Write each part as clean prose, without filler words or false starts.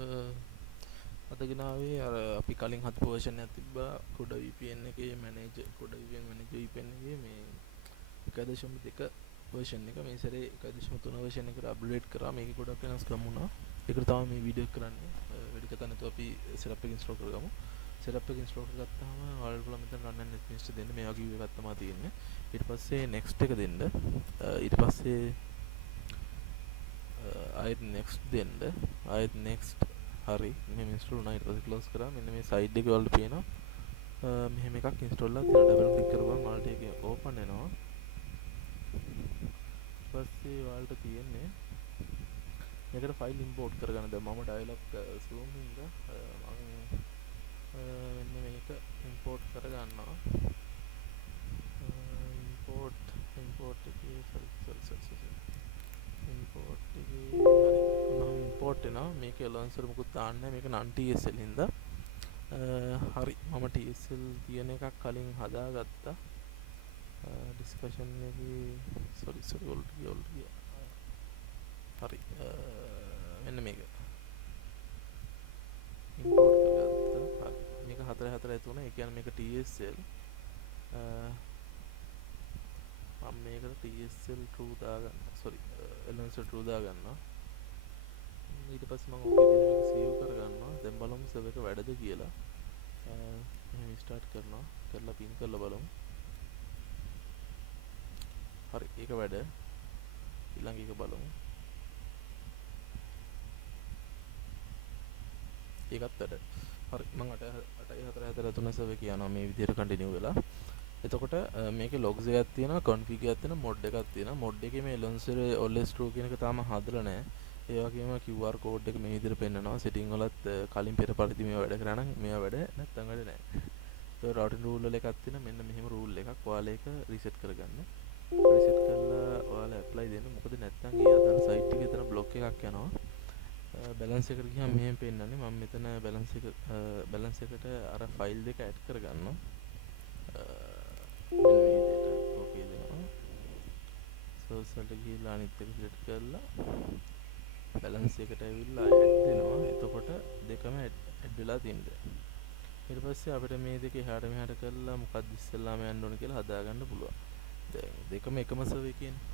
අද ගෙනාවේ අර අපි කලින් හදපු version එකක් තිබ්බා Kuda VPN එකේ manager Kuda VPN manager VPN එකේ මේ 1.2 version එක මේ සැරේ 1.3 version එකට අප්ඩේට් කරා. මේකේ ගොඩක් වෙනස්කම් වුණා. ඒකට තමයි මේ වීඩියෝ එක කරන්නේ. වැඩි කතා නැතුව අපි setup එක install කරගමු. setup එක install කරගත්තාම ඔයාලට පුළුවන් මෙතන run and administer දෙන්න. මේ වගේ එකක් තමයි තියෙන්නේ. ඊට පස්සේ next එක දෙන්න. ඊට පස්සේ ආයෙත් next දෙන්න. ආයෙත් next හරි මෙහෙම install වුණා. ඊට පස්සේ close කරා. මෙන්න මේ side එකේ ඔයාලට පේනවා මෙහෙම එකක් install වෙලා තියෙනවා. double click කරපුවම ඔයාලට ඒක open වෙනවා. ඊට පස්සේ ඔයාලට තියෙන්නේ මේකට file import කරගන්න. දැන් මම dialog zoom හින්දා මෙන්න මේක import කරගන්නවා. import එකේ sorry import එකේ හරි මම import වෙනවා. මේකේ launcher මුකුත් දාන්න නැහැ. මේක non TSL හින්දා හරි මම TSL තියෙන එකක් කලින් හදාගත්තා. discussion එකේ sorry already හරි මෙන්න මේක import කරගත්තා. හරි මේක 443 ඒ කියන්නේ මේක TSL මම මේකට TSL true දාගන්න sorry lancer true දාගන්නවා. ඊට පස්සේ මම ඕකේ දෙන එක save කරගන්නවා. දැන් බලමු server එක වැඩද කියලා. එහෙනම් start කරනවා. කරලා pin කරලා බලමු. හරි ඒක වැඩ. ඊළඟ එක බලමු. ඒකත් වැඩ. හරි මම 8.4.3 server කියනවා මේ විදිහට continue වෙලා. එතකොට මේකේ logs එකක් තියෙනවා, config එකක් තියෙනවා, mod එකක් තියෙනවා. mod එකේ මේ launcher always true කියන එක තාම හදලා නැහැ. ඒ වගේම QR code එක මේ විදිහට පෙන්නනවා. setting වලත් කලින් පෙර පරිදි මේවා වැඩ කරා නම් මේවා වැඩ නැත්නම් වැඩ නැහැ. ඒ routing rule වල එකක් තියෙනවා. මෙන්න මෙහෙම rule එකක්. ඔයාලා ඒක reset කරගන්න. reset කරලා ඔයාලා apply දෙන්න. මොකද නැත්නම් ඒ අදාළ site එකේ එතන block එකක් යනවා. balance එකට ගියාම මෙහෙම පෙන්නන්නේ. මම මෙතන balance එකට අර file දෙක add කරගන්නවා. මෙන්න මේ විදිහට okay දෙනවා. source වලට ගිහලා අනිත් එක select කරලා balance එකට ඇවිල්ලා add දෙනවා. එතකොට දෙකම add වෙලා තින්නේ. ඊට පස්සේ අපිට මේ දෙක එහාට මෙහාට කරලා මොකක්ද ඉස්සෙල්ලාම යන්න ඕන කියලා හදාගන්න පුළුවන්. දැන් දෙකම එකම server කියන්නේ.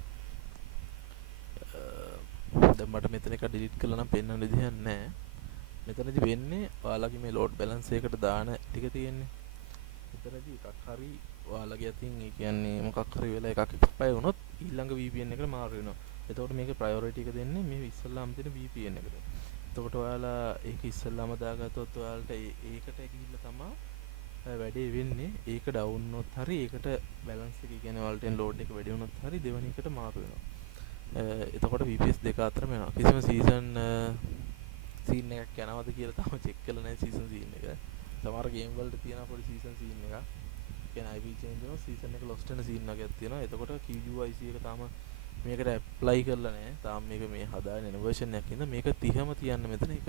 දැන් මට මෙතන එක delete කළා නම් පෙන්වන්න විදිහක් නැහැ. මෙතනදි වෙන්නේ ඔයාලගේ මේ load balance එකකට දාන ටික තියෙන්නේ. මෙතනදි එකක් හරි ඔයාලගේ අතින් ඒ කියන්නේ මොකක් හරි වෙලා එකක් expire වුණොත් ඊළඟ VPN එකට මාරු වෙනවා. එතකොට මේකේ priority එක දෙන්නේ මේ ඉස්සෙල්ලාම තියෙන VPN එකට. එතකොට ඔයාලා ඒක ඉස්සෙල්ලාම දාගත්තොත් ඔයාලට ඒකට ගිහිල්ලා තමයි වැඩේ වෙන්නේ. ඒක down වුණොත් හරි ඒකට balance එක කියන්නේ ඔයාලට load එක වැඩි වුණොත් හරි දෙවෙනි එකට මාරු වෙනවා. එතකොට VPS දෙක අතරම වෙනවා. කිසිම season scene එකක් යනවද කියලා තාම check කරලා නැහැ season scene එක. සමහර game වලට තියෙන පොඩි season scene එකක්. කියන්නේ IP change වෙනවා season එක lost වෙන scene එකක් තියෙනවා. එතකොට QUIC එක තාම මේකට apply කරලා නැහැ. තාම මේක මේ හදාගෙන යන version එකක් ඉඳන් මේක 30ම තියන්න මෙතන එක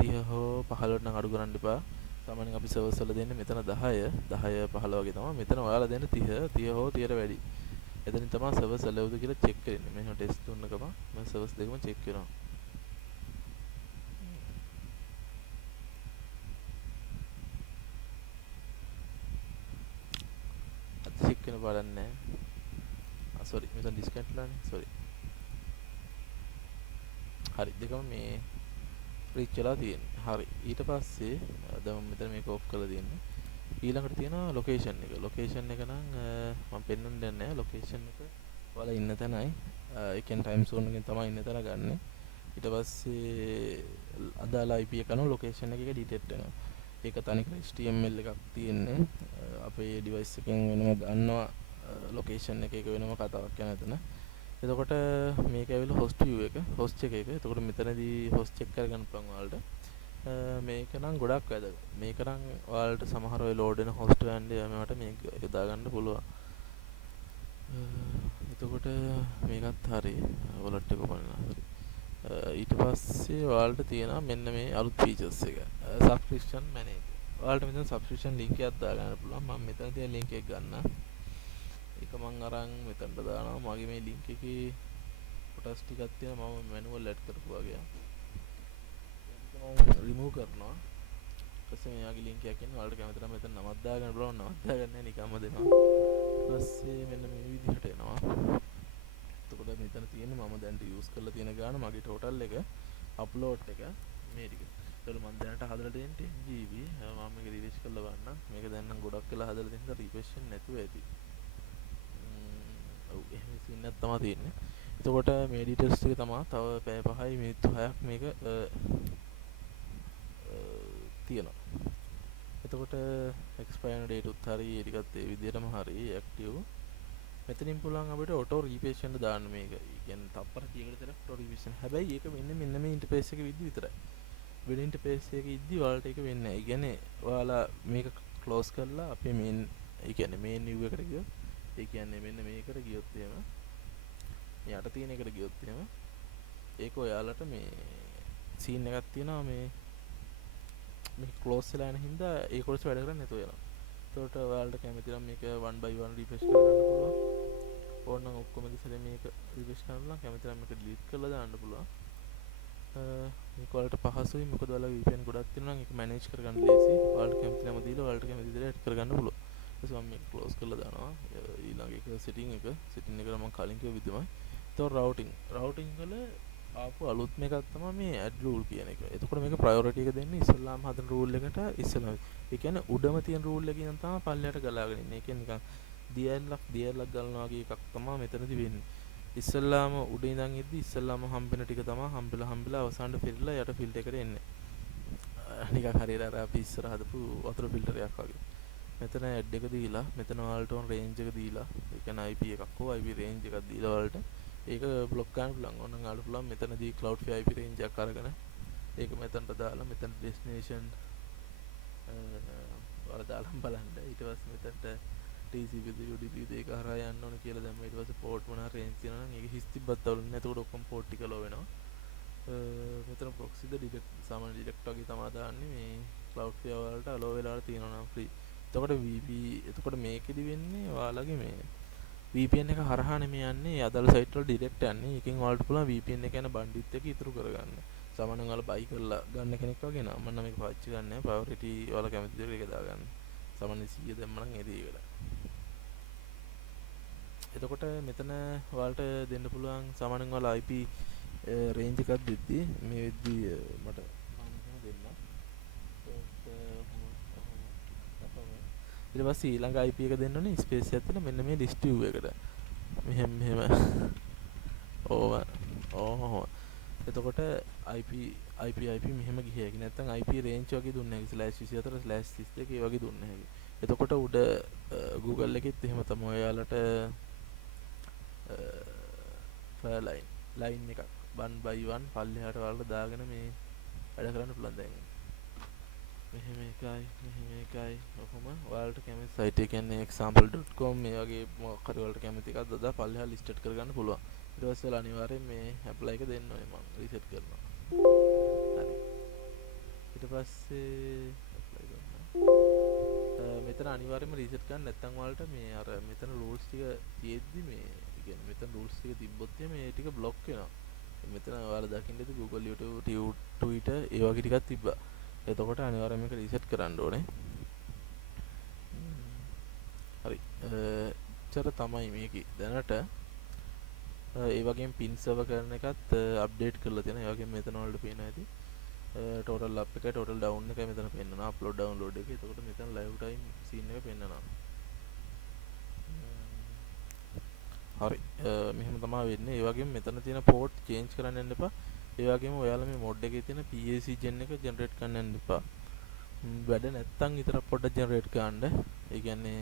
30 හෝ 15ට නම් අඩු කරන්න එපා. සාමාන්‍යයෙන් අපි servers වල දෙන්නේ මෙතන 10 15 වගේ තමයි. මෙතන ඔයාලා දෙන්න 30 හෝ 30ට වැඩි. එතනින් තමයි servers allowed කියලා check කරන්නේ. මම test දුන්න ගමන් මම servers දෙකම check කරනවා. අද check කරන බලන්න නැහැ. sorry මෙතන discount ලානේ. sorry. හරි දෙකම මේ reach වෙලා තියෙන්නේ. හරි. ඊට පස්සේ දැන් මෙතන මේක off කරලා තියෙන්නේ. ඊළඟට තියෙනවා location එක. location එක නම් මම පෙන්වන්න දෙන්නේ නැහැ. location එක ඔයාලා ඉන්න තැනයි. ඒ කියන්නේ time zone එකෙන් තමයි ඉන්න තැන ගන්න. ඊට පස්සේ අදාළ IP එක අනුව location එකක detect වෙනවා. ඒක තනිකර HTML එකක් තියෙන්නේ. අපේ device එකෙන් වෙනම ගන්නවා location එක වෙනම කතාවක් යන එතන. එතකොට මේක ඇවිල්ලා host view එක host check එක. එතකොට මෙතනදී host check කරගන්න පුළුවන් ඔයාලට. මේක නම් ගොඩක් වැදගත්. මේක නම් ඔයාලට සමහර වෙලාවට load වෙන host ගන්න මේවට මේක යොදා ගන්න පුළුවන්. එතකොට මේකත් හරි. wallet එක බලන්න හරි. ඊට පස්සේ ඔයාලට තියෙනවා මෙන්න මේ අලුත් features එක. subscription manager. ඔයාලට මෙතන subscription link එකක් දාගන්න පුළුවන්. මම මෙතන තියෙන link එක ගන්න. ඒක මම අරන් මෙතනට දානවා. මගේ මේ link එකේ කොටස් ටිකක් තියෙනවා මම manual add කරපු වගේ. රිමූව් කරනවා. ඊට පස්සේ මෙයාගේ ලින්ක් එකක් එන්න ඔයාලට කැමති නම් මෙතන නමක් දාගන්න බලන්න නමක් දාගන්න නිකම්ම දෙනවා. ඊට පස්සේ මෙන්න මේ විදිහට එනවා. එතකොට මෙතන තියෙන්නේ මම දැන් යූස් කරලා තියෙන ගාන මගේ ටෝටල් එක අප්ලෝඩ් එක මේ ටික. ඒතකොට මම දැනට හදලා තියෙන 10 GB. මම මේක රිෆ්‍රෙෂ් කරලා බලන්න. මේක දැන් නම් ගොඩක් වෙලා හදලා තියෙන නිසා රිෆ්‍රෙෂ් වෙන්නේ නැතුව ඇති. ඔව් එහෙම සීන් එකක් තමයි තියෙන්නේ. එතකොට මේ ඩීටේල්ස් ටික තමයි තව පැය 5යි මිනිත්තු 6ක් මේක තියෙනවා. එතකොට එක්ස්පයර් ඩේට් උත් හරි ඒ ටිකත් ඒ විදිහටම හරි ඇක්ටිව්. මෙතනින් පුළුවන් අපිට ඔටෝ රීපේස් වෙන්න දාන්න මේක. ඒ කියන්නේ තප්පර කීයකට විතර ඔටෝ රීපේස් වෙන. හැබැයි ඒක වෙන්නේ මෙන්න මේ ඉන්ටර්ෆේස් එකේ විදි විතරයි. වෙන ඉන්ටර්ෆේස් එකේ ඉද්දි ඔයාලට ඒක වෙන්නේ නැහැ. ඒ කියන්නේ ඔයාලා මේක ක්ලෝස් කරලා අපේ මේන් ඒ කියන්නේ මේන් view එකට ගියොත් ඒ කියන්නේ මෙන්න මේකට ගියොත් එහෙම මේ යට තියෙන එකට ගියොත් එහෙම ඒක ඔයාලට මේ සීන් එකක් තියෙනවා මේ ක්ලෝස් වෙලා යන හින්දා ඒ කොටස වැඩ කරන්නේ නැතුව යනවා. ඒකට ඔයාලට කැමති නම් මේක 1 by 1 රිෆ්‍රෙෂ් කරගන්න පුළුවන්. ඕනනම් ඔක්කොම ඉස්සෙල්ලා මේක රිෆ්‍රෙෂ් කරනවා. කැමති නම් මේක ඩිලීට් කරලා දාන්න පුළුවන්. මේක වලට පහසුයි. මොකද ඔයාලා VPN ගොඩක් තියෙනවා නම් ඒක මැනේජ් කරගන්න ලේසි. ඔයාලට කැමති නම දීලා ඔයාලට කැමති විදිහට එඩිට් කරගන්න පුළුවන්. ඊට පස්සේ මම මේක ක්ලෝස් කරලා දානවා. ඊළඟ එක සෙටින් එකට මම කලින් කිව්ව විදිහමයි. ඒතකොට රවුටින් වල ආපු අලුත්ම එකක් තමයි මේ ඇඩ් රූල් කියන එක. එතකොට මේක ප්‍රයොරිටි එක දෙන්නේ ඉස්සෙල්ලාම හදන රූල් එකට ඉස්සෙල්ලාම. ඒ කියන්නේ උඩම තියෙන රූල් එකකින් ඉඳන් තමයි පල්ලයට ගලාගෙන ඉන්නේ. ඒ කියන්නේ නිකන් දියැලක් ගලනවා වගේ එකක් තමයි මෙතනදි වෙන්නේ. ඉස්සෙල්ලාම උඩ ඉඳන් ඉද්දි ඉස්සෙල්ලාම හම්බෙන ටික තමයි හම්බෙලා අවසානට ෆිල්ලා යට ෆිල්ටර් එකට එන්නේ. නිකන් හරියට අර අපි ඉස්සර හදපු වතුර ෆිල්ටර් එකක් වගේ. මෙතන ඇඩ් එක දීලා මෙතන ඔයාලට ඕන රේන්ජ් එක දීලා ඒ කියන්නේ IP එකක් හෝ IP රේන්ජ් එකක් දීලා ඔයාලට ඒක බ්ලොක් කරන්න පුළුවන්. ඕනනම් ඔයාලට පුළුවන් මෙතනදී Cloudflare IP රේන්ජ් එකක් අරගෙන ඒක මෙතනට දාලා මෙතන ඩෙස්ටිනේෂන් ඔයාලා දාලා බලන්න. ඊට පස්සේ මෙතනට TCP UDP දෙක හරහා යන්න ඕන කියලා දැම්ම. ඊට පස්සේ පෝට් මොනවා රේන්ජ් තියෙනවා නම් ඒක හිස් තිබ්බත් අවුලන්නේ. එතකොට ඔක්කොම පෝට් ටික ලෝ වෙනවා. මෙතන ප්‍රොක්සිද ඩිරෙක්ට් සාමාන්‍ය ඩිරෙක්ට් වගේ තමයි දාන්නේ. මේ Cloudflare වලට අලෝ වෙලාවට තියෙනවා නම් ෆ්‍රී. එතකොට මේකෙදි වෙන්නේ ඔයාලගේ මේ VPN එක හරහා නෙමෙයි යන්නේ අදාළ සයිට් වල ඩිරෙක්ට් යන්නේ. එකෙන් ඔයාලට පුළුවන් VPN එක යන බණ්ඩිත් එක ඉතුරු කරගන්න. සාමාන්‍යයෙන් ඔයාලා බයි කරලා ගන්න කෙනෙක් වගේ නම් මම මේක පාවිච්චි කරන්නේ නැහැ. ප්‍රයොරිටි ඔයාලා කැමති විදිහට ඒක දාගන්න. සාමාන්‍ය 100 දැම්ම නම් ඒ දේ වෙලා. එතකොට මෙතන ඔයාලට දෙන්න පුළුවන් සාමාන්‍යයෙන් ඔයාලා IP රේන්ජ් එකක් දෙද්දි මේ වෙද්දි මට දෙන්න. ඊට පස්සේ ඊළඟ IP එක දෙන්න ඕනේ ස්පේස් එකක් තියෙන මෙන්න මේ list view එකට. මෙහෙම ඕව. එතකොට IP මෙහෙම ගියේ හැකි නැත්නම් IP range වගේ දුන්නේ හැකි /24/32 ඒ වගේ දුන්නේ හැකි. එතකොට උඩ Google එකෙත් එහෙම තමයි ඔයාලට line එකක් 1 by 1 පල්ලෙහාට ඔයාලට දාගෙන මේ වැඩ කරන්න පුළුවන් දැන්. මෙහෙම එකයි ඔහොම ඔයාලට කැමති සයිට් එක කියන්නේ example.com මේ වගේ මොකක් හරි වලට කැමති එකක් දාලා පල්ලෙහා ලිස්ටඩ් කරගන්න පුළුවන්. ඊට පස්සේ අනිවාර්යෙන් මේ apply එක දෙන්න ඕනේ. මම රීසෙට් කරනවා. හරි. ඊට පස්සේ apply කරනවා. මෙතන අනිවාර්යෙන්ම රීසෙට් කරන්න නැත්නම් ඔයාලට මේ අර මෙතන rules ටික තියෙද්දි මේ කියන්නේ මෙතන rules ටික තිබ්බොත් මේ ටික block වෙනවා. මෙතන ඔයාලා දකින්න ඇති Google YouTube Twitter ඒ වගේ ටිකක් තිබ්බා. එතකොට අනිවාර්යයෙන් මේක රීසෙට් කරන්න ඕනේ. හරි. එච්චර තමයි මේකේ දැනට. ඒ වගේම pin server කරන එකත් අප්ඩේට් කරලා තියෙනවා. ඒ වගේම මෙතන වලට පේනවා ඇති. total up එකයි total down එකයි මෙතන පෙන්නනවා. upload download එක. එතකොට මෙතන live time scene එක පෙන්නනවා. හරි. මෙහෙම තමයි වෙන්නේ. ඒ වගේම මෙතන තියෙන port change කරන්න යන්න එපා. ඒ වගේම ඔයාලා මේ mod එකේ තියෙන PAC gen එක generate කරන්න යන්න එපා. වැඩ නැත්තම් විතර පොඩ්ඩක් generate කරන්න. ඒ කියන්නේ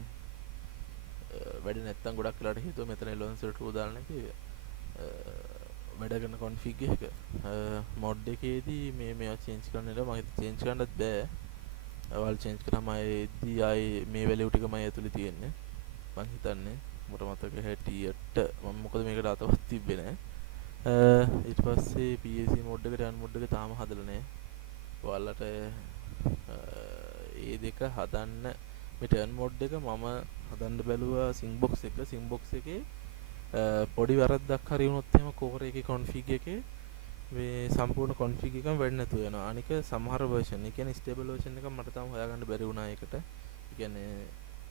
වැඩ නැත්තම් ගොඩක් වෙලාට හේතුව මෙතන L102 දාලා නැති වැඩ කරන config එක. mod එකේදී මේවා change කරන්න ඉන්න මම change කරන්නත් බෑ. ඔයාලා change කරාම ආයේ මේ value ටිකමයි ඇතුලේ තියෙන්නේ. මං හිතන්නේ මට මතක හැටියට මම මොකද මේකට අතවත් තිබ්බේ නැහැ. ඊට පස්සේ PAC mod එකට යන mod එක තාම හදලා නැහැ. ඔයාලට ඒ දෙක හදන්න මේ turn mod එක මම හදන්න බැලුවා Syncbox එකේ පොඩි වැරද්දක් හරි වුණොත් එහෙම core එකේ config එකේ මේ සම්පූර්ණ config එකම වැඩි නැතුව යනවා. අනික සමහර version, ඒ කියන්නේ stable version එකක් මට තාම හොයාගන්න බැරි වුණා ඒකට. ඒ කියන්නේ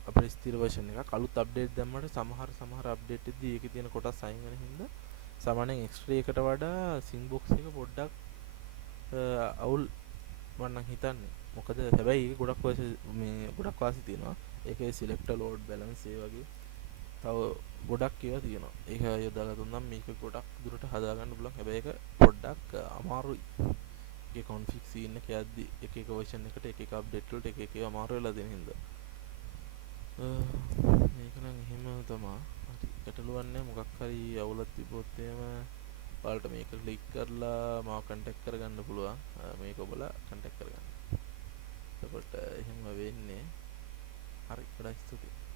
අපේ ස්ථිර version එකක් අලුත් update දැම්මට සමහර update එකදී ඒකේ තියෙන කොටස් අයින් වෙන හින්දා සාමාන්‍යයෙන් X3 එකට වඩා Syncbox එක පොඩ්ඩක් අවුල් මම නම් හිතන්නේ. මොකද හැබැයි ඒක ගොඩක් මේ ගොඩක් වාසි තියෙනවා. ඒකේ select load balance ඒ වගේ තව ගොඩක් ඒවා තියෙනවා. ඒක යොදලා දුන්නම් මේක ගොඩක් දුරට හදාගන්න පුළුවන්. හැබැයි ඒක පොඩ්ඩක් අමාරුයි. ඒකේ config scene එක යද්දි එක version එකට එක update වලට එක අමාරු වෙලා දෙන හින්දා. මේක නම් එහෙම තමයි. හරි ගැටලුවක් නැහැ. මොකක් හරි අවුලක් තිබ්බොත් එහෙම ඔයාලට මේක ක්ලික් කරලා මාව contact කරගන්න පුළුවන්. මේක ඔබලා contact කරගන්න. එතකොට එහෙම වෙන්නේ. හරි ගොඩක් ස්තුතියි.